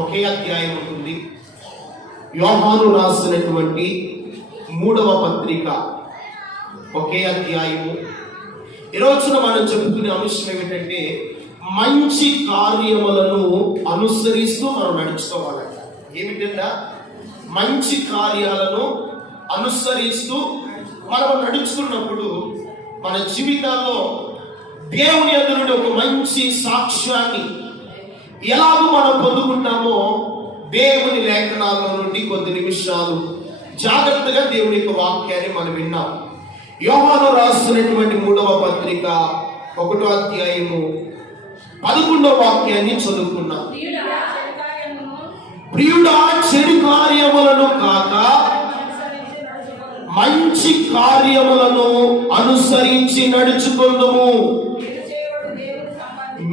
ఒకే అధ్యాయం ఉంటుంది. యోహాను రాసినటువంటి 3వ పత్రిక ఒకే అధ్యాయము. ఈరోజున మనం చెప్పుకునే అంశం ఏమిటంటే మంచి కార్యములను అనుసరిస్తూ మనం నడుచుకోవాలంట. ఏమిటంటే మంచి కార్యాలను అనుసరిస్తూ మనం నడుచుకున్నప్పుడు మన జీవితాల్లో దేవుని ఎదురుండి ఒక మంచి సాక్ష్యాన్ని ఎలాగో మనం పొందుకుంటామో దేవుని లేఖనాల్లో నుండి కొద్ది నిమిషాలు జాగ్రత్తగా దేవుని యొక్క వాక్యాన్ని మనం విన్నాం. యోహాను రాస్తున్నటువంటి 3వ పత్రిక 1వ అధ్యాయము 11వ వాక్యాన్ని చదువుకున్నాం. ప్రియుడా, చెడు కార్యములను కాక మంచి కార్యములను అనుసరించి నడుచుకుందుము.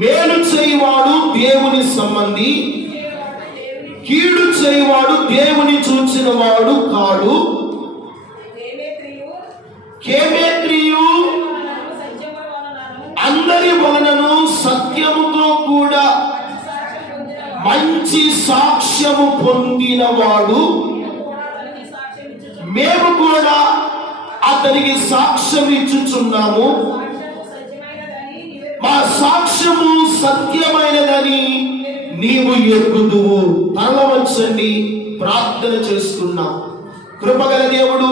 మేలు చేయవాడు దేవుని సంబంధి, కీడు చేయవాడు దేవుని చూచిన వాడు కాడు. కేమేత్రియు అందరి వలనను సత్యముతో కూడా మంచి సాక్ష్యము పొందినవాడు. మేము కూడా అతనికి సాక్ష్యం ఇచ్చుచున్నాము. మా సాక్ష్యము సత్యమైనదని నీవు ఎరుగుదువు. తరలవచ్చండి, ప్రార్థన చేసుకున్నాం. కృపగల దేవుడు,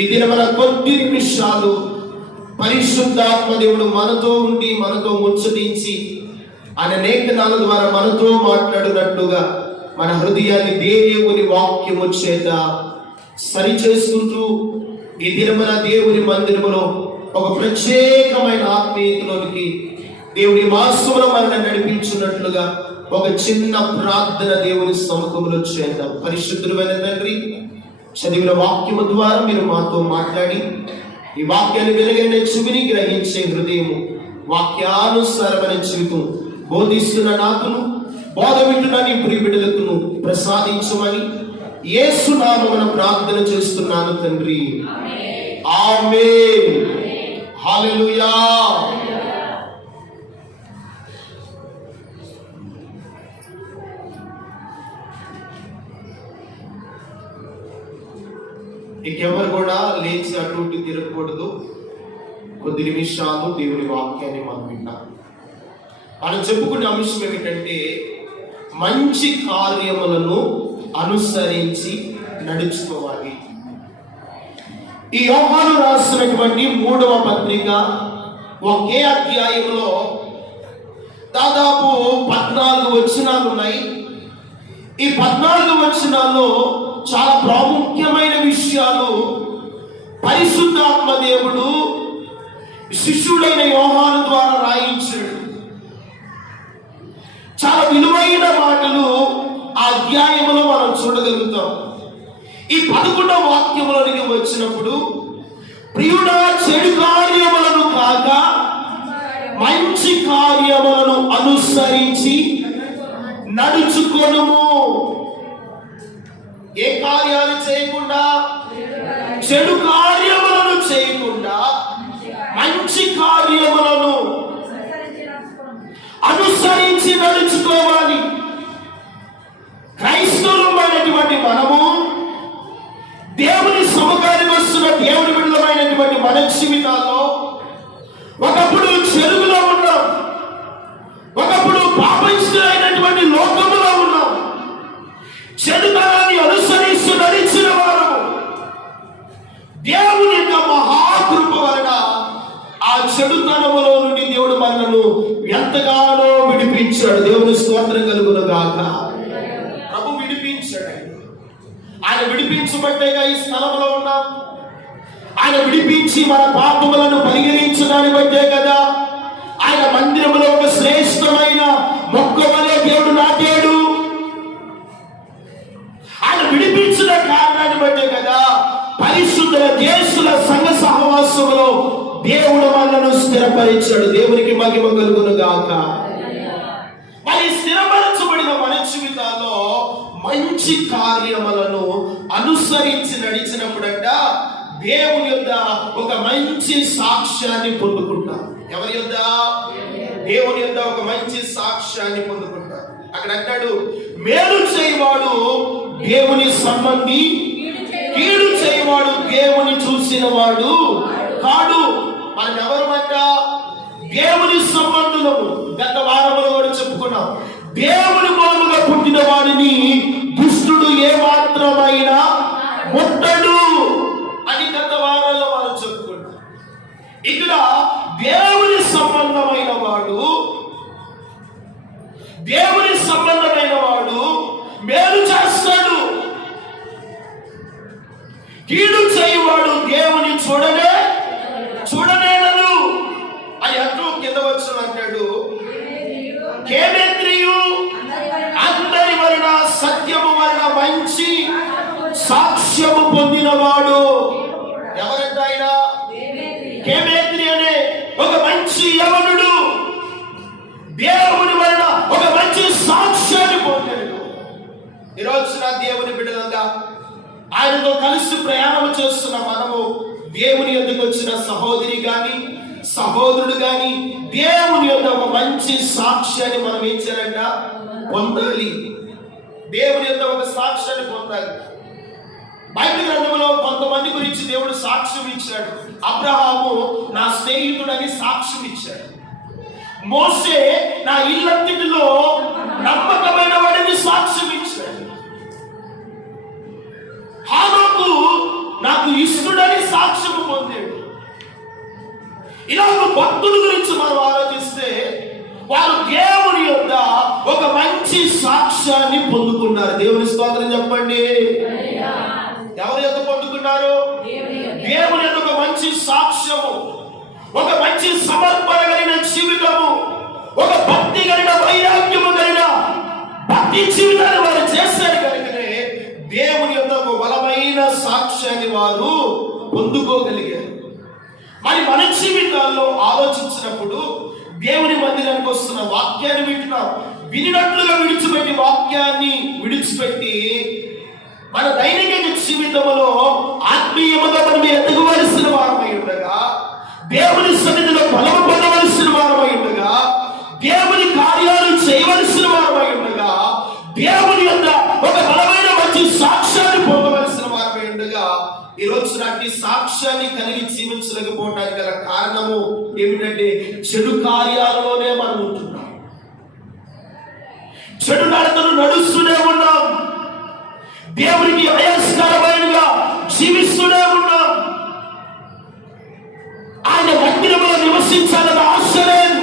ఈ దినమున కొద్ది నిమిషాలు పరిశుద్ధాత్మ దేవుడు మనతో ఉండి మనతో ముచ్చటించి ఆయన లేఖనాల ద్వారా మనతో మాట్లాడినట్లుగా మన హృదయాన్ని దేవుని వాక్యము చేత సరి చేసుకుంటూ ఈ దినమున దేవుని మందిరములో ఒక ప్రత్యేకమైన ఆత్మీయతలోనికి దేవుని వాస్తవంలో మనల్ని నడిపించున్నట్లుగా ఒక చిన్న ప్రార్థన దేవుని సముఖంలో చేద్దాం. పరిశుద్ధుడైన తండ్రి, చదివిన వాక్యము ద్వారా మీరు మాతో మాట్లాడి ఈ వాక్యాన్ని వెలుగైన చెవిని గ్రహించే హృదయము, వాక్యానుసారమైన జీవితం బోధిస్తున్న నాకును బోధ వింటున్న నీ ప్రియ బిడ్డలకును ప్రసాదించమని యేసు నామమున ప్రార్థన చేస్తున్నాను తండ్రి. ఆమేన్. హల్లెలూయా. ఇంకెవరు కూడా లేచి అటు ఇటు తిరగకూడదు. కొద్ది నిమిషాలు దేవుని వాక్యాన్ని మనం వింటాం. మనం చెప్పుకునే అంశం ఏమిటంటే మంచి కార్యములను అనుసరించి నడుచుకోవాలి. ఈ యోహాను రాసినటువంటి 3వ పత్రిక ఒకే అధ్యాయంలో దాదాపు 14 వచనాలు ఉన్నాయి. ఈ 14 వచనాల్లో చాలా ప్రాముఖ్యమైన విషయాలు పరిశుద్ధాత్మ దేవుడు శిష్యుడైన యోహాను ద్వారా రాయించాడు. చాలా విలువైన మాటలు ఆ అధ్యాయంలో మనం చూడగలుగుతాం. ఈ 11వ వాక్యములోనికి వచ్చినప్పుడు, ప్రియుడా, చెడు కార్యములను కాక మంచి కార్యములను అనుసరించి నడుచుకొనుము. ఏ కార్యాలు చేయకుండా, చెడు కార్యములను చేయకుండా మంచి కార్యములను అనుసరించి నడుచుకోవాలి. క్రైస్తవులమైనటువంటి మనము దేవుని సముఖానికి వస్తున్న దేవుని బిడ్డలమైనటువంటి మన జీవితాల్లో ఒకప్పుడు చెరువులో ఉన్నాం, ఒకప్పుడు పాపస్తులైనటువంటి లోకములో ఉన్నాం. చెడుతనాన్ని అనుసరిస్తూ నడిచిన వారు దేవుని యొక్క మహాకృప వలన ఆ చెడుతనములో నుండి దేవుడు మనను ఎంతగానో విడిపించాడు. దేవుని స్తోత్రం కలుగును గాక. ప్రభు విడిపించాడు. ఆయన విడిపించబట్టేగా ఈ స్థలంలో ఉన్నాం. ఆయన విడిపించి మన పాపములను పరిగణించడాన్ని బట్టే కదా ఆయన మందిరములో ఒక శ్రేష్టమైన మొక్క వలె దేవుడు నాటాడు. ఆయన విడిపించిన కారణాన్ని బట్టే కదా పరిశుద్ధుల దేశుల సంఘ సహవాసములో దేవుడు మనను స్థిరపరిచాడు. దేవునికి మహిమ కలుగును గాక. మరి స్థిరపరచబడిన మన జీవితాల్లో మంచి కార్యములను అనుసరించి నడిచినప్పుడంట దేవుని యొద్ద ఒక మంచి సాక్ష్యాన్ని పొందుకుంటాం. ఎవరి యొద్ద? దేవుని యొద్ద ఒక మంచి సాక్ష్యాన్ని పొందుకుంటాం. అక్కడ అంటాడు, మేలు చేయవాడు దేవుని సంబంధి, కీడు చేయవాడు దేవుని చూసిన వాడు కాడు. మనం ఎవరమంట? దేవుని సంబంధులము. గత వారంలో కూడా చెప్పుకున్నాం, దేవుని మూలముగా పుట్టిన వాడిని దుష్టుడు ఏమాత్రమైనా ముట్టడు అని గత వారాల్లో మనం చెప్పుకున్నాం. ఇక్కడ దేవుని సంబంధమైన వాడు, దేవుని సంబంధమైన వాడు మేలు చేస్తాడు, కీడు చేయవాడు దేవుని చూడనేనను అని అంటూ కింద వచ్చిన అంటాడు, కేమేంద్రియు అందరి వలన సత్యము వలన మంచి సాక్ష్యము పొందినవాడు. ఎవరంటే ఆయన? కేమేంద్రి అనే ఒక మంచి యవనుడు దేవుని వలన ఒక మంచి సాక్ష్యాన్ని పొందాడు. ఈరోజు నా దేవుని బిడ్డలంగా ఆయనతో కలిసి ప్రయాణం చేస్తున్న మనము దేవుని యొద్దకు వచ్చిన సహోదరి గాని సహోదరుడు గాని దేవుని యొద్ద ఒక మంచి సాక్ష్యాన్ని మనం ఏం చేయాలంట? పొందాలి. దేవుని యొద్ద ఒక సాక్ష్యాన్ని పొందాలి. బైబిల్ గ్రంథంలో కొంతమంది గురించి దేవుడు సాక్ష్యం ఇచ్చాడు. అబ్రహాము నా స్నేహితుడని సాక్ష్యం ఇచ్చాడు. మోసే నా ఇల్లంటిలో నమ్మకమైన వాడిని సాక్ష్యం ఇచ్చాడు. హానోకు నాకు ఇష్టడని సాక్ష్యం పొందాడు. ఇలాగ భక్తుల గురించి మనం ఆలోచిస్తే వారు దేవుని యొద్ద ఒక మంచి సాక్ష్యాన్ని పొందుకున్నారు. దేవుని స్తోత్రం చెప్పండి. ఎవరి యొద్ద పొందుకున్నారు? దేవుని యొద్ద ఒక మంచి సాక్ష్యము, ఒక మంచి సమర్పణ కలిగిన జీవితము, ఒక భక్తి కలిగిన వైరాగ్యము కలిగిన భక్తి జీవితాన్ని వారు చేశారు కనుకనే దేవుని యొక్క ఒక బలమైన సాక్ష్యాన్ని వారు పొందుకోగలిగారు. మరి మన జీవితాల్లో ఆలోచించినప్పుడు దేవుని మందిరానికి వస్తున్న వాక్యాన్ని వినినట్లుగా విడిచిపెట్టి వాక్యాన్ని విడిచిపెట్టి మన దైనిక జీవితంలో ఆత్మీయముగా మనం ఎదగవలసిన వారమై ఉండగా, దేవుని సన్నిధిలో బలము పొందవలసిన వారమై ఉండగా, దేవుని కార్యాలు చేయవలసిన వారమై ఉండగా, దేవుని యొక్క ఒక బలమైన మంచి సాక్ష్యాన్ని పొందవలసిన వారమై ఉండగా, ఈ రోజు నాకు సాక్ష్యాన్ని కలిగి జీవించలేకపోవడానికి గల కారణము ఏమిటంటే చెడు కార్యాలలోనే మనం ఉంటున్నాం. చెడు నడతను నడుస్తూనే ఉన్నాం. దేవునికి అయస్కరమైనగా జీవిస్తూనే ఉన్నాం. ఆయన మందిరంలో నివసించాలన్న ఆశ లేదు.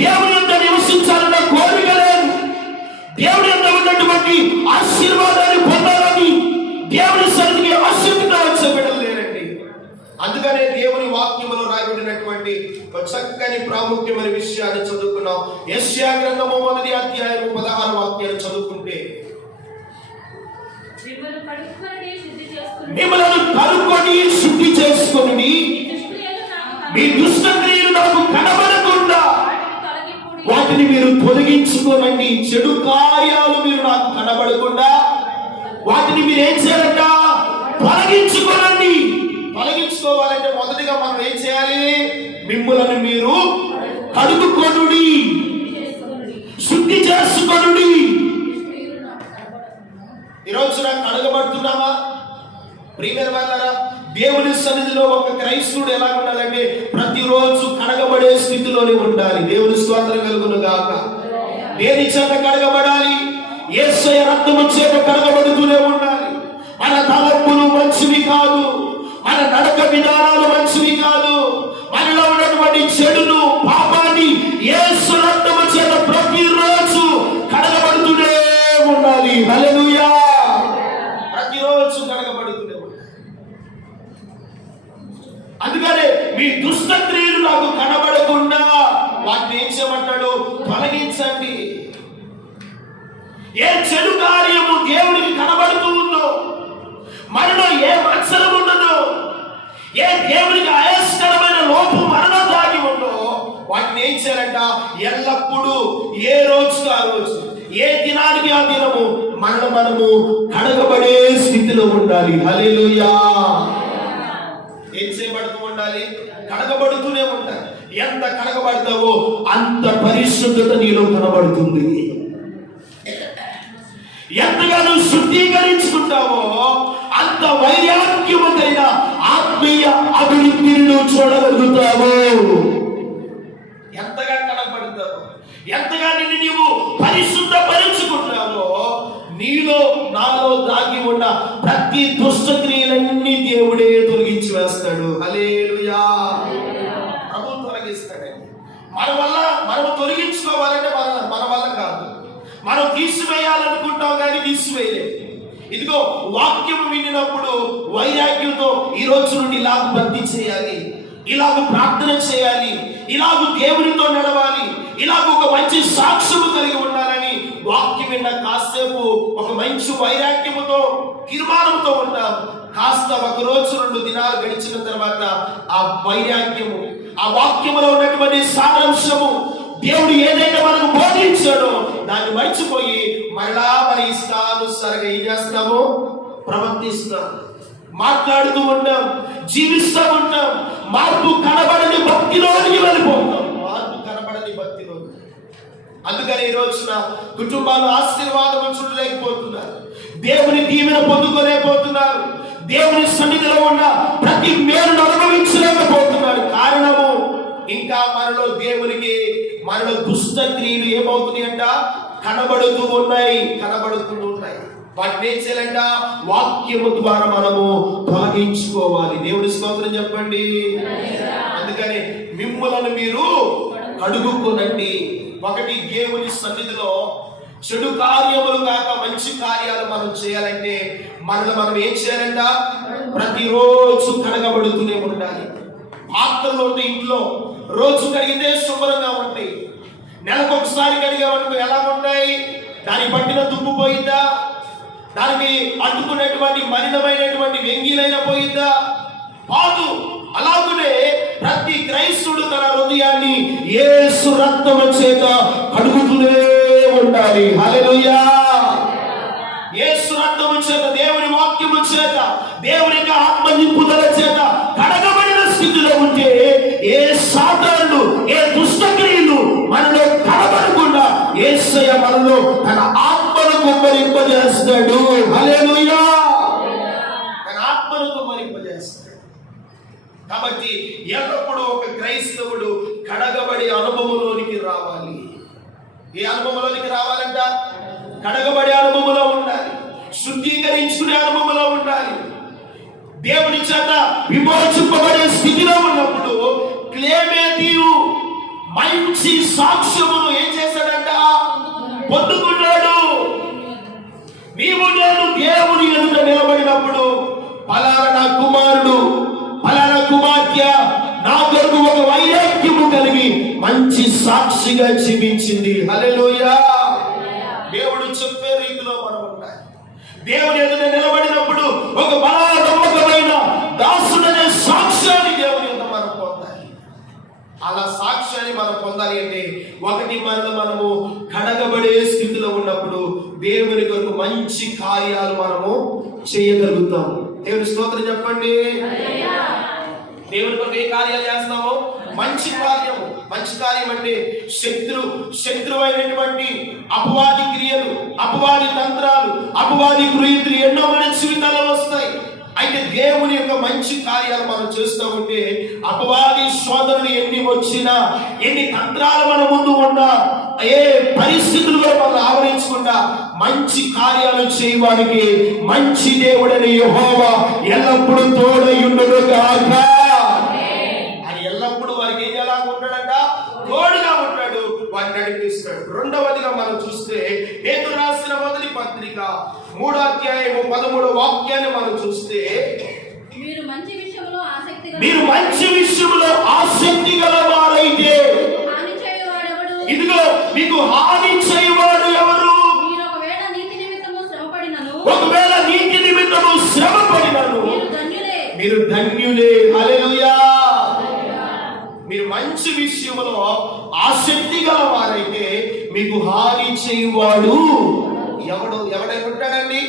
దేవుని యొక్క నివసించాలన్న కోరిక లేదు. దేవుని యొక్క ఉన్నటువంటి ఆశీర్వాదాన్ని పొందాలని దేవుని సన్నిధికి ఆశక్తిగా వచ్చే బిడ్డలు లేరండి. అందుకనే దేవుని వాక్యములో రాయబడినటువంటి ఒక చక్కని ప్రాముఖ్యమైన విషయాన్ని చదువుకున్నాం. యెషయా గ్రంథము 1వ అధ్యాయము 16వ వాక్యాన్ని చదువుకుంటే, మిమ్మల్ని కడుక్కొని శుద్ధి చేసుకొని మీ దుష్ట క్రియలు నాకు కనబడకుండా వాటిని మీరు తొలగించుకోనండి. చెడు కార్యాలు మీరు నాకు కనబడకుండా వాటిని మీరు ఏం చేయాలంట? తొలగించుకోనండి. తొలగించుకోవాలంటే మొదటిగా మనం ఏం చేయాలి? మిమ్మల్ని మీరు కడుగుకొనుడి, శుద్ధి చేసుకొనుడి. ఈరోజు నాకు కడగబడుతున్నామా? ప్రియమైన వాళ్ళారా, దేవుని సన్నిధిలో ఒక క్రైస్తవుడు ఎలా ఉండాలంటే ప్రతిరోజు కడగబడే స్థితిలోనే ఉండాలి. దేవుని స్తోత్రం కలుగును గాక. దేని చేత కడగబడాలి? యేసయ్య రక్తము చేత కడగబడుతూనే ఉండాలి. మన తలంపులు మంచివి కాదు, మన నడక విధానాలు మంచివి కాదు. మనలో ఉన్నటువంటి చెడును, పాపాన్ని యేసు రక్తము చేత ప్రతిరోజు కడగబడుతూనే ఉండాలి. హల్లెలూయా. ప్రతిరోజు కడగబడుతూనే ఉండాలి. అందుకనే మీ దుష్ట క్రియలు నాకు కనబడకుండా వాటిని ఏం చేయమంటాడు? తొలగించండి. ఏ చెడు కార్యము దేవునికి కనబడుతూ ఉందో, మనలో ఏ మత్సరం ఉన్నదో, ఏ దేవునికి అయస్కరమైన లోపం మనలో దాగి ఉందో వాటిని ఏం చేయాలంట? ఎల్లప్పుడూ ఏ రోజుకు ఆ రోజు, ఏ దినానికి ఆ దినము మనము కడగబడే స్థితిలో ఉండాలి. హల్లెలూయా. ఏం చేయబడుతూ ఉండాలి? కడగబడుతూనే ఉండాలి. ఎంత కడగబడతావో అంత పరిశుద్ధత నీలో కనబడుతుంది. ఎంతగా నువ్వు శుద్ధీకరించుకుంటావో అంత వైరాగ్యమైన ఆత్మీయ అభివృద్ధిని నువ్వు చూడగలుగుతావు. ఎంతగా కనబడతావు, ఎంతగా నిన్ను నీవు పరిశుద్ధపరుచుకుంటావో నీలో నాలో దాగి ఉన్న ప్రతి దుష్టక్రియలన్నీ దేవుడే తొలగించి వేస్తాడు. హల్లెలూయా. ప్రభు తొలగిస్తాడండి. మనం తొలగించుకోవాలంటే మన వల్ల కాదు. మనం తీసివేయాలనుకుంటాం కానీ తీసివేయలేదు. ఇదిగో వాక్యం వినినప్పుడు వైరాగ్యంతో ఈ రోజు నుండి ఇలాగ భక్తి చేయాలి, ఇలాగ ప్రార్థన చేయాలి, ఇలాగ దేవునితో నడవాలి, ఇలాగ ఒక మంచి సాక్ష్యము కలిగి ఉండాలని వాక్యం విన్న కాసేపు ఒక మంచి వైరాగ్యముతో తీర్మానంతో ఉంటాం. కాస్త ఒక రోజు 2 దినాలు గడిచిన తర్వాత ఆ వైరాగ్యము, ఆ వాక్యములో ఉన్నటువంటి సారాంశము, దేవుడు ఏదైతే మనకు బోధించాడో దాన్ని మర్చిపోయి మరలా మన ఇష్టానుసారంగా ఏం చేస్తాము, ప్రవర్తిస్తాం, మాట్లాడుతూ ఉంటాం, జీవిస్తూ ఉంటాం. మార్పు కనబడని భక్తిలోనికి వెళ్ళిపోతాం. మార్పు కనబడని భక్తిలో. అందుకని ఈ రోజున కుటుంబాలు ఆశీర్వాదం చూడలేకపోతున్నారు, దేవుని దీవెన పొందుకోలేకపోతున్నారు, దేవుని సన్నిధిలో ఉన్న ప్రతి మేలును అనుభవించలేకపోతున్నారు. కారణము ఇంకా మనలో దుష్ట క్రియలు ఏమవుతున్నాయి అంట, కనబడుతూ ఉన్నాయి. వాటిని ఏం చేయాలంట, వాక్యము ద్వారా మనము తొలగించుకోవాలి. దేవుని స్తోత్రం చెప్పండి. అందుకని మిమ్ములను మీరు కడుగుకోనండి. ఒకటి, దేవుని సన్నిధిలో చెడు కార్యములు కాక మంచి కార్యాలు మనం చేయాలంటే మనం ఏం చేయాలంట, ప్రతిరోజు కడగబడుతూనే ఉండాలి. పాత్రలు ఉంటాయి ఇంట్లో, రోజు కడిగితే శుభ్రంగా ఉంటాయి. నెలకొకసారి కడిగామనుకో ఎలా ఉంటాయి, దానికి పట్టిన తుప్పు పోయిందా, దానికి అంటుకున్నటువంటి మలినమైనటువంటి వెంగిలైన పోయిందా, పాదు. అలాగనే ప్రతి క్రైస్తవుడు తన హృదయాన్ని యేసు రక్తము చేత కడుగుతూనే ఉండాలి. హల్లెలూయా. యేసు రక్తము చేత, దేవుని వాక్యము చేత, దేవుని యొక్క ఆత్మ నింపుదల చేత కడగబడిన స్థితిలో ఉంటే ఏ సాతానుడు, ఏ దుష్టక్రియలు మనలో కనబడకుండా యేసయ్య మనలో తన ఆత్మను కుమ్మరింపజేస్తాడు. హల్లెలూయా. తన ఆత్మను కుమ్మరింపజేస్తాడు. కాబట్టి ఎల్లప్పుడూ ఒక క్రైస్తవుడు కడగబడి అనుభవంలోనికి రావాలి. ఏ అనుభవంలోనికి రావాలంట, కడగబడే అనుభవంలో ఉండాలి, శుద్ధీకరించుకునే అనుభవంలో ఉండాలి. దేవుని చేత విమోచింపబడే స్థితిలో ఉన్నప్పుడు క్లేమేతీయు మంచి సాక్ష్యమును ఏం చేశాడంట, పొందుకున్నాడు. నీవు నేను దేవుని ఎదుట నిలబడినప్పుడు ఫలానా నా కుమారుడు, ఫలానా కుమార్తె నా కొరకు ఒక వైరాగ్యము కలిగి మంచి సాక్షిగా జీవించింది. హల్లెలూయా. దేవుడు చెప్పే రీతిలో మనం ఉండాలి. దేవుని ఎదుట నిలబడినప్పుడు ఒక బలవంతమైన దాసుడనే సాక్ష్యాన్ని దేవుని ఎదుట మనం పొందాలి. అలా సాక్ష్యాన్ని మనం పొందాలి అంటే ఒకటి, మనము కడగబడే స్థితిలో ఉన్నప్పుడు దేవుని కొరకు మంచి కార్యాలు మనము చేయగలుగుతాం. దేవుని స్తోత్రం చెప్పండి. దేవుని కొరకు ఏ కార్యాలు చేస్తామో, మంచి కార్యము. మంచి కార్యం అంటే శత్రువైనటువంటి అపవాది క్రియలు, అపవాది తంత్రాలు, అపవాది కుయుక్తులు ఎన్నో మన జీవితాల్లో వస్తాయి. అయితే దేవుని యొక్క మంచి కార్యాలు మనం చేస్తూ ఉంటే అపవాది శోధనలు ఎన్ని వచ్చినా, ఎన్ని తంత్రాలు మన ముందు ఉన్నా, ఏ పరిస్థితుల్లో మనం ఆవరించకుండా మంచి కార్యాలు చేయడానికి మంచి దేవుడని యెహోవా ఎల్లప్పుడూ తోడయుండును గాక. అని ఎల్లప్పుడూ వారికి ఎలా ఉంటాడంట, తోడుగా ఉంటాడు, వారిని నడిపిస్తాడు. రెండవదిగా మనం చూస్తే పేతురు రాసిన మొదటి పత్రిక 3వ అధ్యాయము 13వ వాక్యాన్ని మనం చూస్తే, మీరు మంచి విషయంలో ఆసక్తి గల వారైతే, ఇదిగో మీకు హాని చేయవాడు ఎవరు? ఒకవేళ నీతి నిమిత్తము శ్రమ పడినను మీరు ధన్యులే. హల్లెలూయా. మీరు మంచి విషయంలో ఆసక్తి గల వారైతే మీకు హాని చేయవాడు ఎవడై ఉంటాడండి?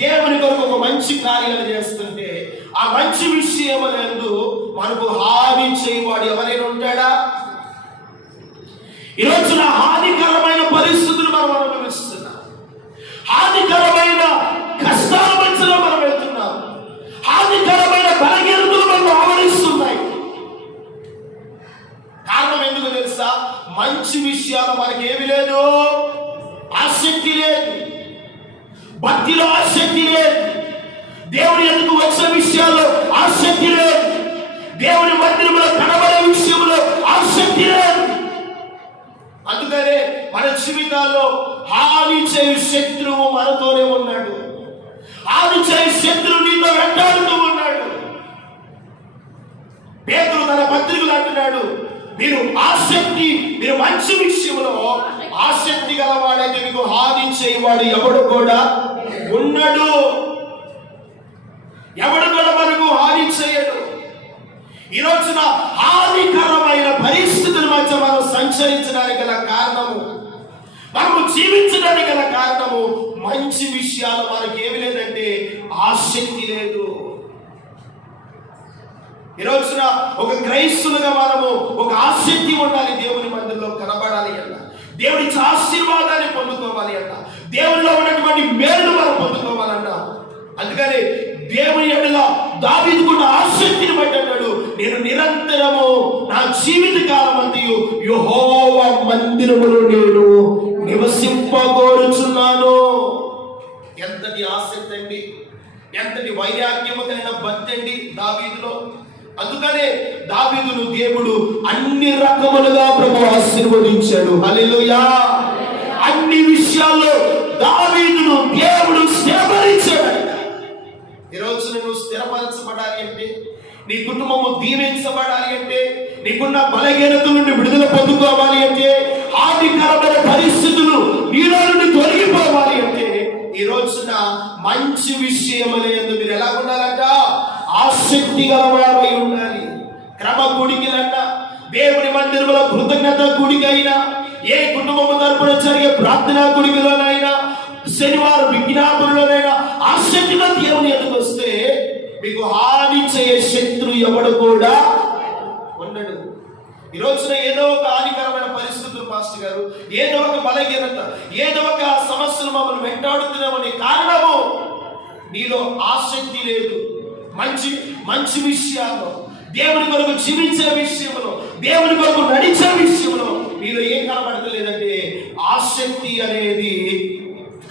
దేవుని కొరకు ఒక మంచి కార్యాలు చేస్తుంటే ఆ మంచి విషయములందు మనకు హాని చేయవాడు ఎవరైనా ఉంటాడా? ఈరోజు హానికరమైన పరిస్థితులు మనం అనుభవిస్తున్నాం. ఆసక్తి లేదు, భక్తిలో ఆసక్తి లేదు, దేవుని ఎందుకు వచ్చే విషయాల్లో ఆసక్తి లేదు, దేవుని మందిరంలో కనబడే విషయంలో ఆసక్తి లేదు. అందుకనే మన జీవితాల్లో హాని చేయు శత్రువు మనతోనే ఉన్నాడు. హాని చేయు శత్రువు నీతో వెంటాడుతూ ఉన్నాడు. పేతురు తన పత్రికలు అంటున్నాడు, మీరు మంచి విషయంలో ఆసక్తి గలవాడైతే మీకు హాని చేయవాడు ఎవడు కూడా ఉన్నాడు. ఎవడు కూడా మనకు హాని చేయడు. ఈ రోజున హానికరమైన పరిస్థితుల మధ్య మనం సంచరించడానికి గల కారణము, మనము జీవించడానికి గల కారణము మంచి విషయాలు మనకేమి లేదంటే ఆసక్తి లేదు. ఈ రోజున ఒక క్రైస్తులుగా మనము ఒక ఆసక్తి ఉండాలి. దేవుని మందిరంలో కనబడాలి అన్న, దేవుడి ఆశీర్వాదాన్ని పొందుకోవాలి అన్న, దేవునిలో ఉన్నటువంటి మేలు మనం పొందుకోవాలన్న. అందుకని దేవుని ఎడల దావీదుకున్న ఆసక్తిని బట్టి అన్నాడు, నేను నిరంతరము నా జీవిత కాలం అంతయు యెహోవా మందిరములో నేను నివసింపగోరుచున్నాను. ఎంతటి ఆసక్తి అండి, ఎంతటి వైరాగ్యము కలిగిన భక్తి అండి దావీదులో. అందుకనే దావీదును దేవుడు అన్ని రకములుగా ప్రభు ఆశీర్వదించాడు. హల్లెలూయా. అన్ని విషయాల్లో దావీదును దేవుడు స్థిరపరిచాడు. ఈ రోజు నువ్వు స్థిరపరచబడాలి అంటే, నీ కుటుంబము దీవించబడాలి అంటే, నీకున్న బలహీనత నుండి విడుదల పొందుకోవాలి అంటే, హానికరమైన పరిస్థితులు నీలో నుండి తొలగిపోవాలి అంటే, ఈ రోజున మంచి విషయములందు మీరు ఎలా ఉండాలంట? ఆసక్తి గలవారై ఉండాలి. క్రమ కూడికలంట, దేవుని మందిరంలో కృతజ్ఞత కూడికైనా, ఏ కుటుంబము తరపున జరిగే ప్రార్థనా కూడికలోనైనా, శనివారం విజ్ఞాపనలోనైనా ఆసక్తిగా దేవుని ఎదుగు వస్తే మీకు హాని చేయ శత్రు ఎవడు కూడా ఉండడు. ఈ రోజున ఏదో ఒక హానికరమైన పరిస్థితులు పాస్టర్ గారు, ఏదో ఒక బలహీనత, ఏదో ఒక సమస్యలు మమ్మల్ని వెంటాడుతున్నామని కారణము నీలో ఆసక్తి లేదు. మంచి విషయాల్లో, దేవుని కొరకు జీవించే విషయంలో, దేవుని కొరకు నడిచే విషయంలో మీలో ఏం కనబడతలేదంటే ఆసక్తి అనేది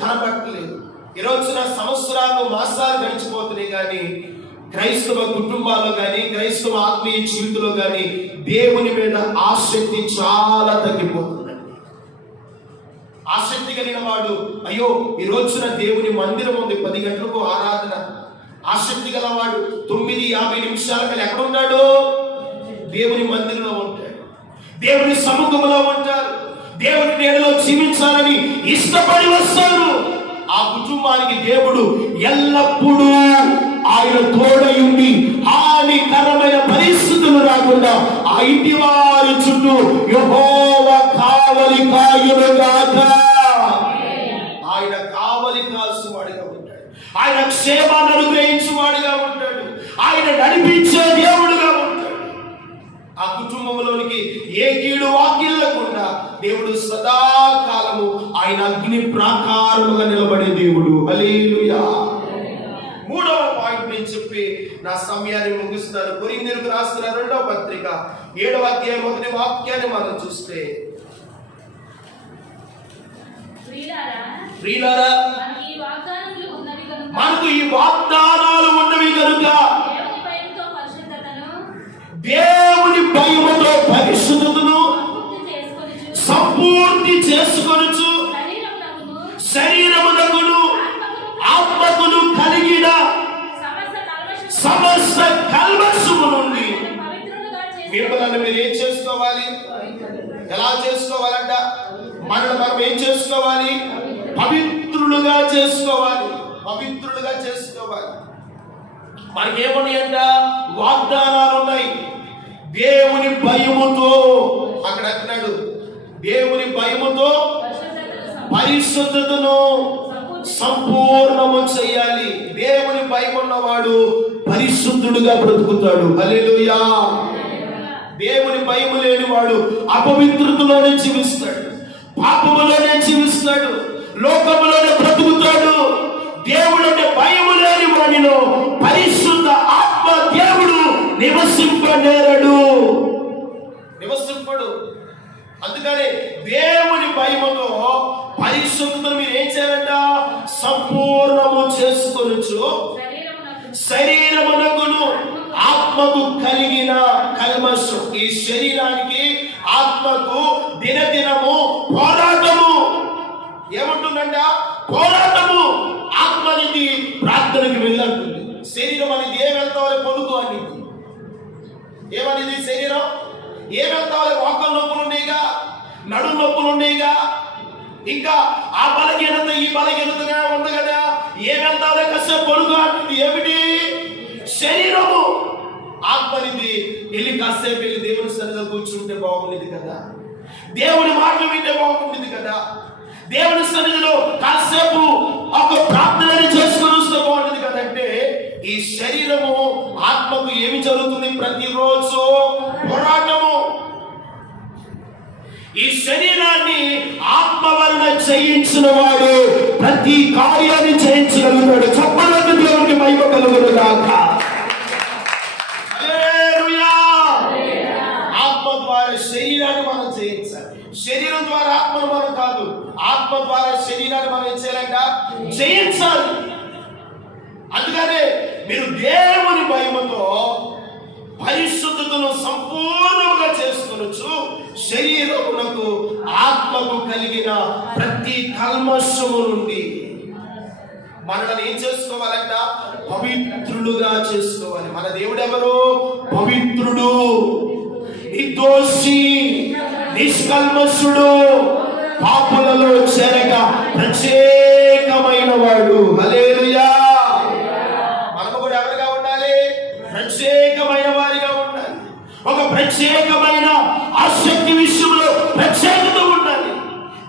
కనబడతలేదు. ఈ రోజున సంవత్సరాలు మాసాలు గడిచిపోతున్నాయి, కానీ క్రైస్తవ కుటుంబాల్లో కానీ క్రైస్తవ ఆత్మీయ జీవితంలో కానీ దేవుని మీద ఆసక్తి చాలా తగ్గిపోతుందండి. ఆసక్తి కలిగిన వాడు, అయ్యో ఈ రోజున దేవుని మందిరం ఉంది, 10 గంటలకు ఆరాధన. ఆసక్తి గలవాడు 9:50 కల్లా ఎక్కడ ఉంటాడు? దేవుని మందిరంలో ఉంటాడు, దేవుని సముఖంలో ఉంటారు, దేవుని నీడలో జీవించాలని ఇష్టపడి వస్తారు. ఆ కుటుంబానికి దేవుడు ఎల్లప్పుడూ ఆయన తోడయుండి హానికరమైన పరిస్థితులు రాకుండా ఆ ఇంటి వారి చుట్టూ యెహోవా కావలి కాయునుగాక. ఆయన కావలి కాసువాడిగా ఉంటాడు, ఆయన క్షేమాన్ని అనుగ్రహించువాడిగా ఉంటాడు, ఆయన నడిపించే దేవుడుగా ఉంటాడు. ఆ కుటుంబంలోనికి ఏ కీడు వాకిల్లకుండా దేవుడు సదాకాలము ఆయన అగ్ని ప్రాకారముగా నిలబడే దేవుడు. హల్లెలూయా. 3వ పాయింట్ నేను చెప్పి నా సమయాన్ని ముగిస్తున్నాను. కొరింథీయులకు రాసిన 2వ పత్రిక 7వ అధ్యాయం 1వ వాక్యాన్ని మనం చూస్తే, ప్రియులారా మనకు ఈ వాగ్దానాలు ఉన్నవి కనుక దేవుని భయముతో పరిశుద్ధతను సంపూర్తి చేసుకొనుచు శరీరమునకును ఆత్మకును కలిగిన సమస్త కల్మషము నుండి మిమ్మల్ని మీరు ఏం చేసుకోవాలి? ఎలా చేసుకోవాలంట? మనం ఏం చేసుకోవాలి? పవిత్రులుగా చేసుకోవాలి. పవిత్రులుగా చేసుకోవాలి. మనకేమున్నాయంట? వాగ్దానాలు ఉన్నాయి. దేవుని భయముతో, అక్కడ అంటున్నాడు, దేవుని భయముతో పరిశుద్ధతను సంపూర్ణము చేయాలి. దేవుని భయం ఉన్నవాడు పరిశుద్ధుడుగా బ్రతుకుతాడు. హల్లెలూయా. దేవుని భయం లేని వాడు అపవిత్రతలోనే జీవిస్తాడు, పాపములోనే జీవిస్తాడు, లోకములోనే బ్రతుకుతాడు. దేవుడు అంటే భయము లేని వాడిలో పరిశుద్ధ ఆత్మ దేవుడు నివసింపడు. అందుకని దేవుని భయముతో పరిశుద్ధతను మీరు ఏం చేయాలంట? సంపూర్ణము చేసుకొనుచు శరీరమునకును ఆత్మకు కలిగిన కల్మషం. ఈ శరీరానికి ఆత్మకు దినదినము పోరాటము. ఏమంటుందంట? పోరాటము. ఆత్మ అనేది ప్రార్థనకి వెళ్ళంటుంది. శరీరం అనేది ఏ వెళ్తావో పొడుగు అనేది. ఏమనేది శరీరం? ఏ వెళ్తావో మోకాలు నొప్పులు ఉండేగా, నడుము నొప్పులు ఉండేగా, ఇంకా ఆ బలహీనత ఈ బలహీనతగా ఉంది కదా. ఏ వెళ్తావో కాసేపు పొడుగు అంటుంది. ఏమిటి? శరీరము. ఆత్మ అనేది వెళ్ళి కాసేపు వెళ్ళి దేవుని సన్నిధిలో కూర్చుంటే బాగుండేది కదా, దేవుని మాటలు వింటే బాగుండేది కదా, దేవుని సన్నిధిలో కాసేపు ఒక ప్రార్థన చేసుకుని వస్తే బాగుండేది కదంటే, ఈ శరీరము ఆత్మకు ఏమి జరుగుతుంది? ప్రతిరోజు పోరాటము. ఈ శరీరాన్ని ఆత్మ వలన జయించిన వాడు ప్రతి కార్యాన్ని జయించగలుగుతాడు. చెప్పడానికి దేవునికి మహిమ కలుగును గాక. హల్లెలూయా. ఆత్మ ద్వారా శరీరాన్ని మనం జయించాలి. శరీరం ద్వారా ఆత్మను మనం కాదు, ఆత్మ ద్వారా శరీరాన్ని మనం ఏం చేయాలంట? జయించాలి. అందుకనే మీరు దేవుని భయముతో పరిశుద్ధతను సంపూర్ణంగా చేసుకొనొచ్చు శరీరమునకు ఆత్మకు కలిగిన ప్రతి కల్మషము నుండి మనల్ని ఏం చేసుకోవాలంట? పవిత్రులుగా చేసుకోవాలి. మన దేవుడు ఎవరు? పవిత్రుడు, నిర్దోషి, నిష్కల్మషుడు, పాపులలో చేరక ప్రత్యేకమైన వాడు. హల్లెలూయా. మనము కూడా ఎవరిగా ఉండాలి? ప్రత్యేకమైన వారిగా ఉండాలి. ఒక ప్రత్యేకమైన ఆసక్తి విషయంలో ప్రత్యేకత ఉండాలి.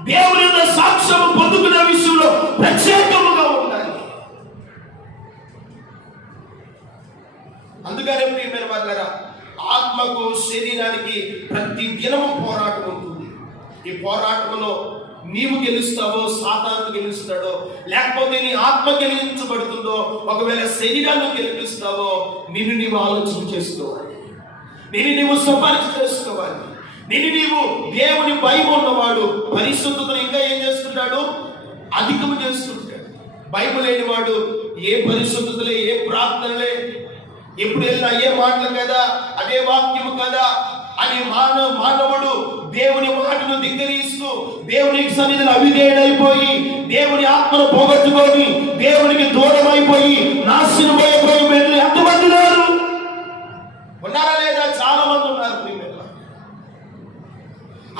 దేవుని యొక్క సాక్ష్యం పొందుకునే విషయంలో ప్రత్యేకముగా ఉండాలి. అందుకనే ప్రియమైన వారలారా, ఆత్మకు శరీరానికి ప్రతి దినము పోరాటం ఉంటుంది. ఈ పోరాటంలో నీవు గెలుస్తావో సాతాను గెలుస్తాడో, లేకపోతే నీ ఆత్మ గెలించబడుతుందో, ఒకవేళ శరీరాన్ని గెలిపిస్తావో నిన్ను నీవు ఆలోచన చేసుకోవాలి, నిన్ను నీవు సపరీక్ష చేసుకోవాలి. నిన్ను నీవు దేవుని భయం ఉన్నవాడు పరిశుద్ధతను ఇంకా ఏం చేస్తుంటాడు? అధికము చేస్తుంటాడు. భయం లేనివాడు ఏ పరిశుద్ధతలే, ఏ ప్రార్థనలే, ఎప్పుడు వెళ్ళినా ఏ మాటలు కదా, అదే వాక్యము కదా అని మానవుడు దేవుని మాటను ధిక్కరిస్తూ దేవునికి సన్నిధిలో అవిధేయుడైపోయి దేవుని ఆత్మను పోగొట్టుకొని దేవునికి దూరం అయిపోయి నాశనం అయిపోయి ఎంతమంది ఉన్నారు? ఉన్నారా లేదా? చాలా మంది ఉన్నారు.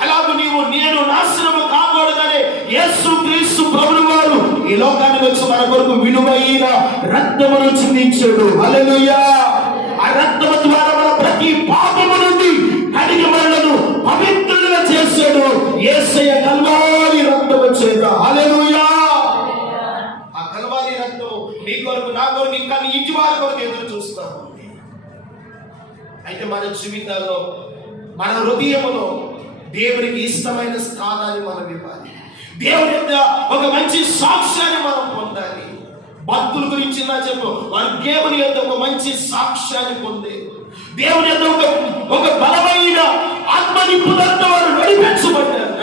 అలాగే నేను నాశనము కాకూడదని యేసు క్రీస్తు ప్రభువు వారు ఈ లోకానికి వచ్చి మన కొరకు విలువైన రక్తమును చిందించాడు. హల్లెలూయా. ఆ రక్తము ద్వారా మన ప్రతి పాపము నుండి కడిగి మనలను పవిత్రులుగా చేశాడు. యేసయ్య కల్వారి రక్తము చేత. హల్లెలూయా. ఆ కల్వారి రక్తము నీ కొరకు, నా కొరకు, ఇంకా నీ ఇంటి వారి కొరకు ఎదురు చూస్తాము. అయితే మన జీవితాల్లో, మన హృదయములో దేవునికి ఇష్టమైన స్థానాన్ని మనం ఇవ్వాలి. దేవుని యొక్క ఒక మంచి సాక్ష్యాన్ని మనం పొందాలి. భక్తుల గురించి నా చెప్పు, వారు దేవుని యొక్క ఒక మంచి సాక్ష్యాన్ని పొందే, దేవుని యొక్క ఒక బలమైన ఆత్మ నింపుదలతో వారు నడిపించబడ్డారు.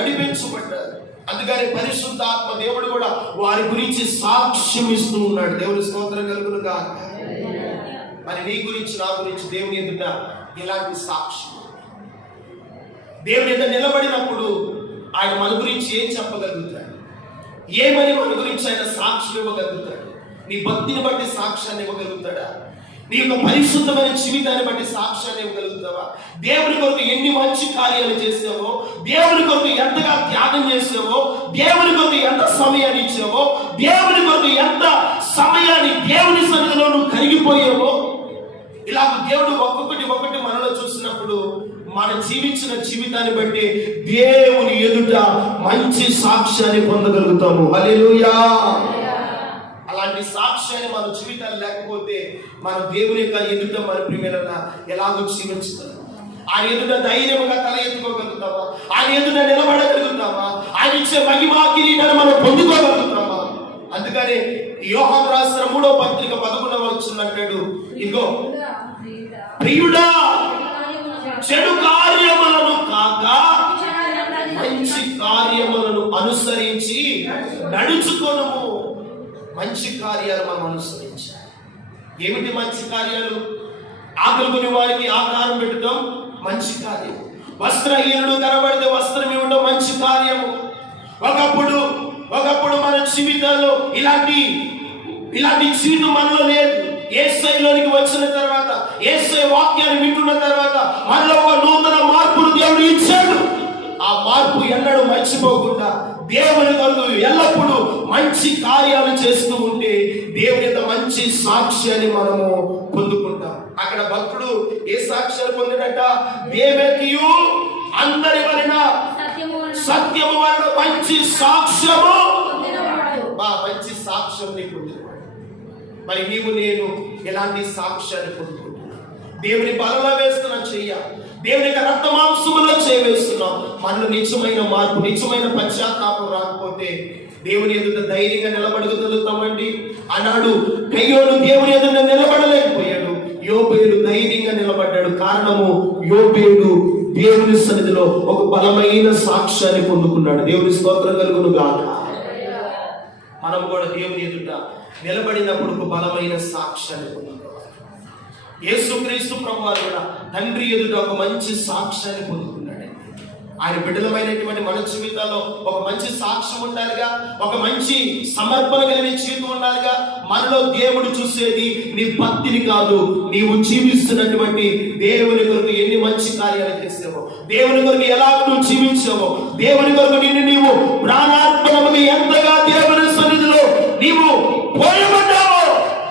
అందుకని పరిశుద్ధ ఆత్మ దేవుడు కూడా వారి గురించి సాక్ష్యం ఇస్తూ ఉన్నాడు. దేవుని స్తోత్రం కలుగును గాక. మరి నీ గురించి, నా గురించి దేవుని ఎదుట ఇలాంటి సాక్ష్యం, దేవుని ఎదుట నిలబడినప్పుడు ఆయన మన గురించి ఏం చెప్పగలుగుతాడు? ఏమని మన గురించి ఆయన సాక్ష్యం ఇవ్వగలుగుతాడు? నీ భక్తిని బట్టి సాక్ష్యాన్ని ఇవ్వగలుగుతాడా? నీ యొక్క పరిశుద్ధమైన జీవితాన్ని బట్టి సాక్ష్యాన్ని ఇవ్వగలుగుతావా? దేవుని కొరకు ఎన్ని మంచి కార్యాలు చేసావో, దేవుని కొరకు ఎంతగా త్యాగం చేసావో, దేవుని కొరకు ఎంత సమయాన్ని ఇచ్చావో, దేవుని కొరకు ఎంత సమయాన్ని దేవుని సన్నిధిలో నువ్వు కరిగిపోయావో, ఇలా దేవుడు ఒక్కొక్కటి మనలో చూసినప్పుడు మన జీవించిన జీవితాన్ని బట్టి దేవుని ఎదుట మంచి సాక్ష్యాన్ని పొందగలుగుతాము. హల్లెలూయా. అలాంటి సాక్ష్యాన్ని మన జీవితాలు లేకపోతే మన దేవుని యొక్క ఎదుట మన ప్రియమైన ఎలాగో జీవించుతాం? ఆయన ఎదుట ధైర్యంగా తల ఎత్తుకోగలుగుతామా? ఆయన ఎదుట నిలబడగలుగుతామా? ఆయన ఇచ్చే మహిమా కిరీటాన్ని మనం పొందుకోగలుగుతామా? అందుకని యోహాను రాసిన 3వ పత్రిక 11వ వచనం అంటాడు, ఇదిగో ప్రియుడా, చెడు కార్యములను కాక మంచి కార్యములను అనుసరించి నడుచుకొనుము. మంచి కార్యాలు మనం అనుసరించాలి. ఏమిటి మంచి కార్యాలు? ఆకలిగొని వారికి ఆహారం పెట్టడం మంచి కార్యం. వస్త్రహీనుడు కనబడితే వస్త్రం ఇవ్వడం మంచి కార్యము. ఒకప్పుడు మన జీవితాల్లో ఇలాంటి జీవితం మనలో లేదు. యేసయ్యలోనికి వచ్చిన తర్వాత, యేసయ్య వాక్యాన్ని వింటున్న తర్వాత మనలో ఒక నూతన మార్పును దేవుడు ఇచ్చాడు. ఆ మార్పు ఎన్నడూ మర్చిపోకుండా దేవుని కొరకు ఎల్లప్పుడూ మంచి కార్యాలు చేస్తూ ఉంటే దేవుని యొక్క మంచి సాక్ష్యాన్ని మనము పొందుకుంటాం. అక్కడ భక్తుడు ఏ సాక్ష్యాలు పొందినట్ట? దేవకియు అందరి వలన సత్యము వలన మంచి సాక్ష్యము, మంచి సాక్ష్యం నీకు పొందినవాడు. మరి నీవు నేను ఎలాంటి సాక్ష్యాన్ని పొందుకుంటున్నా? దేవుని బలలో వేస్తున్న చెయ్య, దేవుని యొక్క రక్త మాంసములో చేయవేస్తున్నాం. మనలో నిజమైన మార్పు, నిజమైన పశ్చాత్తాపం రాకపోతే దేవుని ఎదుట ధైర్యంగా నిలబడగలుగుతామండి. ఆనాడు కయ్యోను దేవుని ఎదుట నిలబడలేకపోయాడు, యోబేలు ధైర్యంగా నిలబడ్డాడు. కారణము, యోబేలు దేవుని సన్నిధిలో ఒక బలమైన సాక్ష్యాన్ని పొందుకున్నాడు. దేవుని స్తోత్రం కలుగును గాక. మనం కూడా దేవుని ఎదుట నిలబడినప్పుడు ఒక బలమైన సాక్ష్యాన్ని పొందుకోవాలి. యేసుక్రీస్తు ప్రభువారు కూడా తండ్రి ఎదుట ఒక మంచి సాక్ష్యాన్ని పొందుకున్నాడు. ఆయన బిడ్డలమైనటువంటి మన జీవితాల్లో ఒక మంచి సాక్ష్యం ఉండాలిగా, ఒక మంచి సమర్పణ కలిగిన జీవితం ఉండాలిగా. మనలో దేవుడు చూసేది నీ భక్తిని కాదు, నీవు జీవిస్తున్నటువంటి దేవుని కొరకు ఎన్ని మంచి కార్యాలు చేసావో, దేవుని కొరకు ఎలా నువ్వు జీవించావో, దేవుని కొరకు నిన్ను నీవు ప్రాణాత్మకముగా ఎంతగా దేవుని సన్నిధిలో నీవు పోయబడ్డావో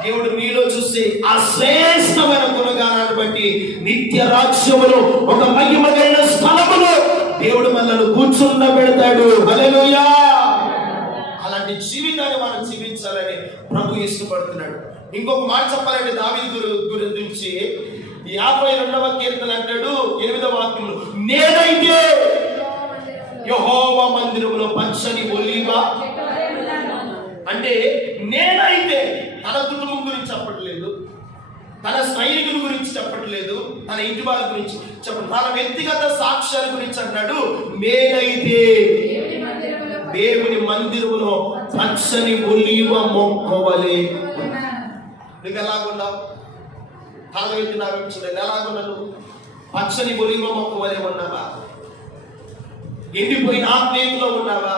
దేవుడు నీలో చూసి ఆ శ్రేష్టమైన గుణగానాన్ని బట్టి నిత్య రాజ్యములో ఒక మహిమగైన స్థలములో దేవుడు మనల్ని కూర్చుండబెడతాడు. హల్లెలూయా. అలాంటి జీవితాన్ని మనం జీవించాలని ప్రభు ఇష్టపడుతున్నాడు. ఇంకొక మాట చెప్పాలంటే దావీదు గురించి 52వ కీర్తన అంటాడు 8వ వాక్యంలో, నేనైతే యెహోవా మందిరములో పచ్చని ఒలీవ, అంటే నేనైతే తన కుటుంబం గురించి చెప్పట్లేదు, తన సైనికుల గురించి చెప్పట్లేదు, తన ఇంటి వారి గురించి చెప్పట్లేదు, తన వ్యక్తిగత సాక్ష్యాల గురించి అంటాడు. నేనైతే దేవుని మందిరములో పచ్చని ఒలీవ మొక్క వలె. నీకు ఎలాగున్నావు? తల వెళ్తి నా చూడండి, ఎలాగున్నాను? పచ్చని ఒలీవ మొక్క వలె ఉన్నావా? ఎండిపోయిన ఆత్మీయంలో ఉన్నావా?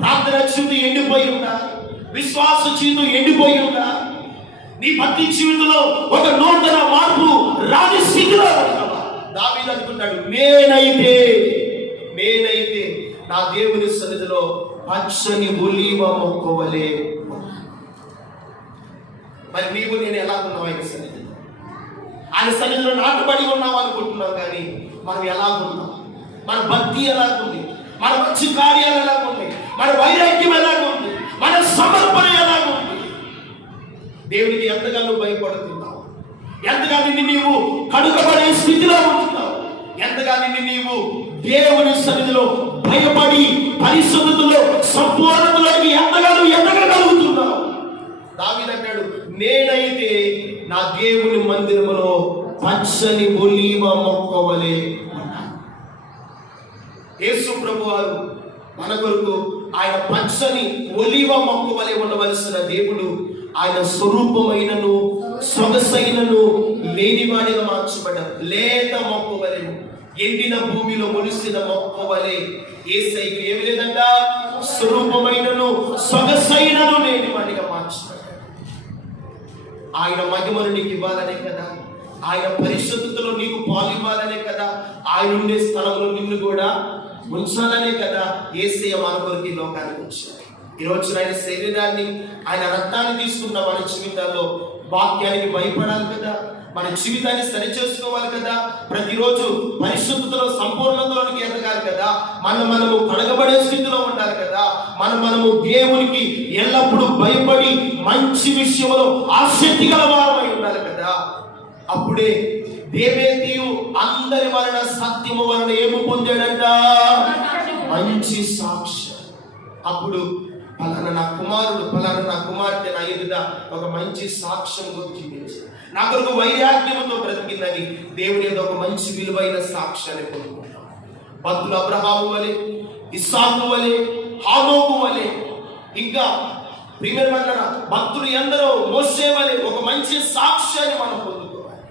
ప్రార్థన జీవితం ఎండిపోయి ఉందా? విశ్వాస జీవితం ఎండిపోయి ఉందా? నీ భక్తి జీవితంలో ఒక నూతన మార్పు రాని స్థితిలో ఉన్నావా? దావీదు అనుకుంటాడు, నేనైతే నా దేవుని సన్నిధిలో పచ్చని ఒలీవ మొక్క వలె. మరి నీవు నేను ఎలా ఉన్నావు? ఆయన సన్నిధిలో, ఆయన సన్నిధిలో నాటుబడి ఉన్నావు అనుకుంటున్నావు, కానీ మనం ఎలా ఉన్నాం? మన భక్తి ఎలాగుంది? మన మంచి కార్యాలు ఎలాగున్నాయి? మన వైరాగ్యం ఎలాగుంది? మన సమర్పణ ఎలాగుంది? దేవునికి ఎంతగానో భయపడుతున్నావు? ఎంతగా నిన్ను నీవు కడుగబడే స్థితిలో ఉంటున్నావు? ఎంతగా నిన్ను నీవు దేవుని సన్నిధిలో భయపడి పరిశుద్ధతలో సంపూర్ణతలోకి ఎంతగానో ఎదగగలుగుతున్నావు? దావీదు అంటాడు, నేనైతే నా దేవుని మందిరములో పచ్చని ఒలీవ మొక్క వలె ఉన్నాను. యేసు ప్రభువారు మన కొరకు ఆయన పచ్చని ఒలీవ మొక్క వలె ఉండవలసిన దేవుడు ఆయన స్వరూపమైనను సొగసైనను లేనివాడిగా మార్చబడ్డారు. లేత మొక్క వలె, ఎండిన భూమిలో మొలిసిన మొక్క వలె యేసయ్యకు ఏమి లేదంట? స్వరూపమైనను సొగసైనను లేనివాడిగా మార్చబడ్డారు. ఆయన మహిమను నీకు ఇవ్వాలనే కదా, ఆయన పరిశుద్ధతలో నీకు పాలు ఇవ్వాలనే కదా, ఆయన ఉండే స్థలంలో నిన్ను కూడా ఉంచాలనే కదా యేసయ్య మన కొరకు ఈ లోకానికి వచ్చాడు. ఈరోజు ఆయన శరీరాన్ని, ఆయన రక్తాన్ని తీసుకున్న మన జీవితాల్లో వాక్యానికి భయపడాలి కదా, మన జీవితాన్ని సరిచేసుకోవాలి కదా, ప్రతిరోజు పరిశుద్ధతలో సంపూర్ణతలోనికి ఎదగాలి కదా, మనము కడగబడే స్థితిలో ఉండాలి కదా, మనము దేవునికి ఎల్లప్పుడూ భయపడి మంచి విషయంలో ఆసక్తి గల వారమై ఉండాలి కదా. అప్పుడే దేవేతియు అందరి వలన సత్యము వలన ఏమి పొందాడంట? మంచి సాక్ష్యం. అప్పుడు పలానా నా కుమారుడు, పలానా నా కుమార్తె నా ఎదుట ఒక మంచి సాక్ష్యం గురించి నా కొరకు వైరాగ్యముతో బ్రతికిందని దేవుని యొక్క ఒక మంచి విలువైన సాక్ష్యాన్ని పొందుకుంటాం. భక్తులు అబ్రహాము వలె, ఇస్సాకు వలె, హానోకు వలె, ఇంకా ప్రియమైన భక్తులు ఎందరో మోసే వలె ఒక మంచి సాక్ష్యాన్ని మనం పొందుకోవాలి.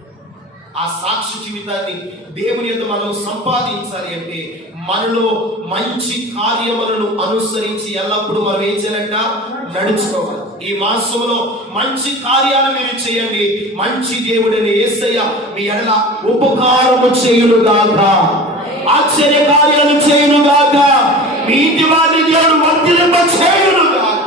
ఆ సాక్షి జీవితాన్ని దేవుని యొద్ద మనం సంపాదించాలి అంటే మనలో మంచి కార్యములను అనుసరించి ఎల్లప్పుడూ మనం ఏం చేయాలంట? నడుచుకోవాలి. ఈ మాసంలో మంచి కార్యాలు మీరు చేయండి. మంచి దేవుడని యేసయ్య మీ ఎడల ఉపకారము చేయును గాక, ఆశ్చర్య కార్యాలు చేయును గాక, మీ ఇంటి వారిని దేవుడు వర్ధిల్లింప చేయును గాక.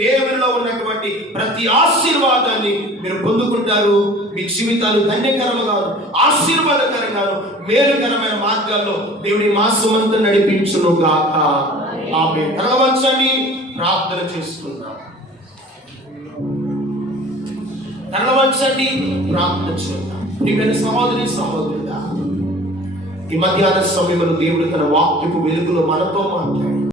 దేవునిలో ఉన్నటువంటి ప్రతి ఆశీర్వాదాన్ని మీరు పొందుకుంటారు. మీ జీవితాలు ధన్యకరముగాను, ఆశీర్వాదకరంగాను, మేలుకరమైన మార్గాల్లో దేవుడి మాసమంతా నడిపించును గాక. ఆమేన్. తరగవచ్చని ప్రార్థన చేసుకుందాం. తరగవచ్చండి, ప్రార్థన చేద్దాం. ప్రియమైన సహోదరి సహోదరుడా, ఈ మధ్యాహ్న సమయంలో దేవుడు తన వాక్యపు వెలుగులో మనతో మాట్లాడు.